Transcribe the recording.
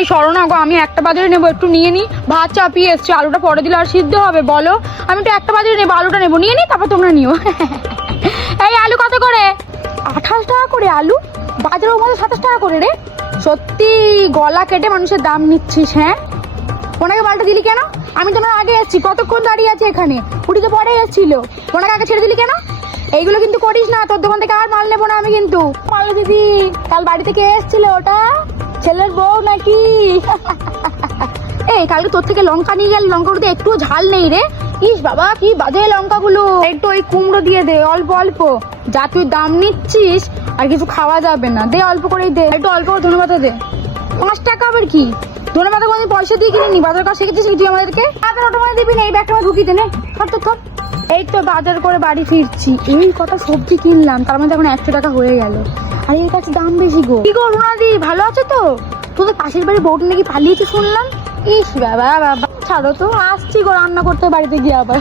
এই সরো না গো, আমি একটা বাজারে নেবো, একটু নিয়ে নিই। ভাত চাপিয়ে এসছি, আলুটা পরে দিলে আর সিদ্ধ হবে বলো? আমি একটু একটা বাজারে নেবো, আলুটা নেবো, নিয়ে নিই, তারপর তোমরা নিও। এই আলু কত করে? 28 টাকা করে আলু? বাজারের মধ্যে 27 টাকা করে রে। সত্যি গলা কেটে মানুষের দাম নিচ্ছিস। হ্যাঁ, ওনাকে মালটা দিলি কেন? আমি তোমার আগে এসেছি, কতক্ষণ দাঁড়িয়ে আছে এখানে, উঠি তো পরে এসেছিল, ওনাকে আগে ছেড়ে দিলি কেন? এইগুলো কিন্তু করিস না, তোর দোকান থেকে আর মাল নেবো না আমি কিন্তু। মাল দিদি, কাল বাড়ি থেকে এসেছিল, ওটা ছেলের বউ নাকি? এই কালকে তোর থেকে লঙ্কা নিয়ে গেল, লঙ্কাগুলোতে একটু ঝাল নেই রে। ইস বাবা, কি বাজে লঙ্কাগুলো। একটু ওই কুমড়ো দিয়ে দে, অল্প অল্প, যা তুই দাম নিচ্ছিস আর কিছু খাওয়া যাবে না, দে অল্প করেই দে, একটু অল্প করে ধন্যবাদ দে। 5 টাকা আবার কি? ধন্যবাদ কোনদিন পয়সা দিয়ে কিনে নি, বাজার করা শিখেছিস তুই আমাদেরকে? বাজার ওটা মানে দিবি না, এই ব্যাগটা ঢুকিয়ে দে, নে থর। এই তো বাজার করে বাড়ি ফিরছি, এই কটা সবজি কিনলাম, তার মধ্যে এখন 100 টাকা হয়ে গেল। আর এর কাছে দাম বেশি গো। কি গো রুনাদি, ভালো আছে তো? তোদের পাশের বাড়ির বউটা নাকি পালিয়েছে শুনলাম। ইস বাবা, ছাড়ো তো, আসছি গো রান্না করতে বাড়িতে গিয়ে আবার।